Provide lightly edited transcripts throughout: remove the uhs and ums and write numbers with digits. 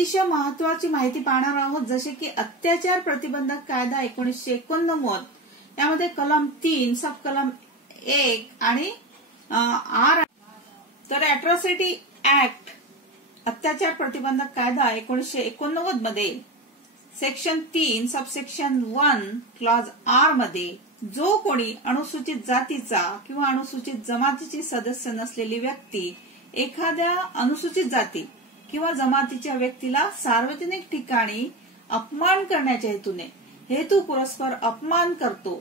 अतिशय महत्वाची माहिती पाहणार आहोत, जसे की अत्याचार प्रतिबंधक कायदा 1989 यामध्ये कलम 3 सब कलम 1 आणि आर. तर अॅट्रॉसिटी ऍक्ट अत्याचार प्रतिबंधक कायदा 1989 मध्ये सेक्शन 3 सबसेक्शन 1 क्लॉज आर मध्ये जो कोणी अनुसूचित जातीचा किंवा अनुसूचित जमातीची सदस्य नसलेली व्यक्ती एखाद्या अनुसूचित जाती किंवा जमातीच्या व्यक्तीला सार्वजनिक ठिकाणी अपमान करण्याच्या हेतू पुरस्पर अपमान करतो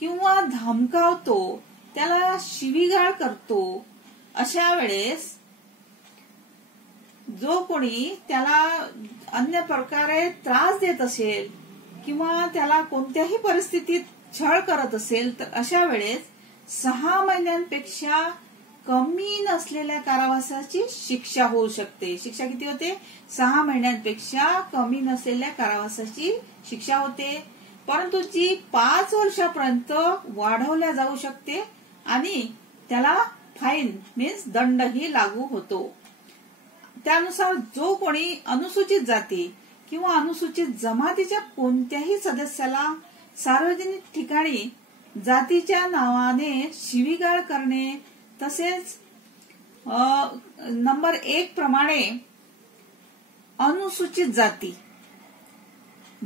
किंवा धमकावतो, त्याला शिवीगाळ करतो, अशा वेळेस जो कोणी त्याला अन्य प्रकारे त्रास देत असेल किंवा त्याला कोणत्याही परिस्थितीत छळ करत असेल तर अशा वेळेस 6 महिन्यांपेक्षा कमी नसलेल्या कारावासाची शिक्षा होऊ शकते. शिक्षा किती होते? 6 महिन्यांपेक्षा कमी नसलेल्या कारावासाची शिक्षा होते, परंतु जी 5 वर्षापर्यंत वाढवल्या जाऊ शकते आणि त्याला फाईन मीन्स दंडही लागू होतो. त्यानुसार जो कोणी अनुसूचित जाती किंवा अनुसूचित जमातीच्या कोणत्याही सदस्याला सार्वजनिक ठिकाणी जातीच्या नावाने शिवीगाळ करणे, तसेच नंबर 1 प्रमाणे अनुसूचित जाती,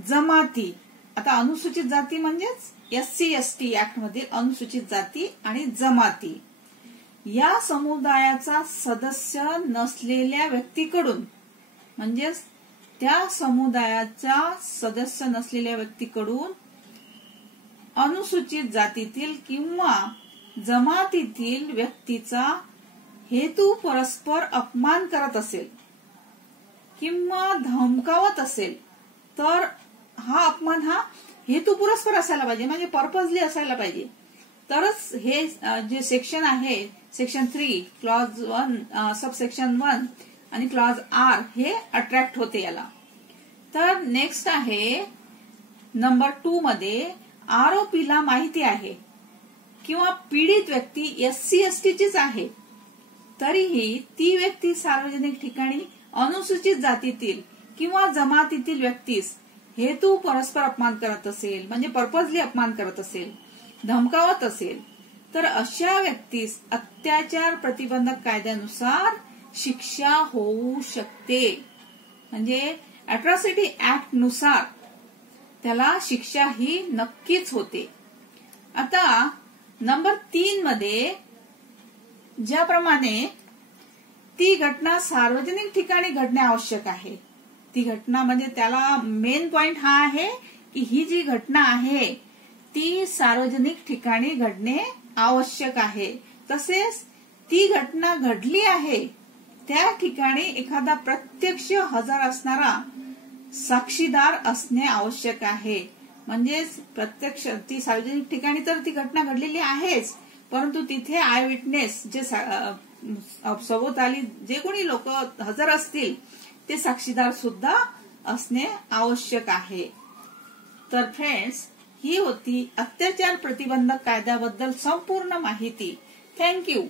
जमाती, आता अनुसूचित जाती म्हणजेच SC ST ऍक्ट मधील अनुसूचित जाती आणि जमाती या समुदायाचा सदस्य नसलेल्या व्यक्तीकडून, म्हणजेच त्या समुदायाचा सदस्य नसलेल्या व्यक्तीकडून अनुसूचित जातीतील किंवा जमातीतील व्यक्तीचा हेतू परस्पर अपमान करत असेल किंवा धमकावत असेल तर हा अपमान हा हेतू पुरस्पर असायला पाहिजे, म्हणजे पर्पजली असायला पाहिजे, तरच हे जे सेक्शन आहे सेक्शन 3 क्लॉज 1 सबसेक्शन 1 आणि क्लॉज आर हे अट्रॅक्ट होते याला. तर नेक्स्ट आहे नंबर 2 मध्ये आरोपीला माहिती आहे किंवा पीडित व्यक्ती SC ST चीच आहे, तरीही ती व्यक्ती सार्वजनिक ठिकाणी अनुसूचित जातीतील किंवा जमातीतील व्यक्तीस हेतू परस्पर अपमान करत असेल, म्हणजे पर्पजली अपमान करत असेल, धमकावत असेल, तर अशा व्यक्तीस अत्याचार प्रतिबंधक कायद्यानुसार शिक्षा होऊ शकते. म्हणजे अॅट्रॉसिटी ऍक्ट नुसार त्याला शिक्षा ही नक्कीच होते. आता नंबर 3 मध्ये ज्याप्रमाणे ती घटना सार्वजनिक ठिकाणी घडणे आवश्यक आहे, ती घटना म्हणजे त्याला मेन पॉइंट हा आहे की ही जी घटना आहे ती सार्वजनिक ठिकाणी घडणे आवश्यक आहे, तसेच ती घटना घडली आहे त्या ठिकाणी एखादा प्रत्यक्ष हजर असणारा साक्षीदार असणे आवश्यक आहे. म्हणजेच प्रत्यक्ष ती सार्वजनिक ठिकाणी तर ती घटना घडलेली आहेच, परंतु तिथे आय विटनेस जे सभोवताली जे कोणी लोक हजर असतील ते साक्षीदार सुद्धा असणे आवश्यक आहे. तर फ्रेंड्स, ही होती अत्याचार प्रतिबंधक कायद्याबद्दल संपूर्ण माहिती. थँक्यू.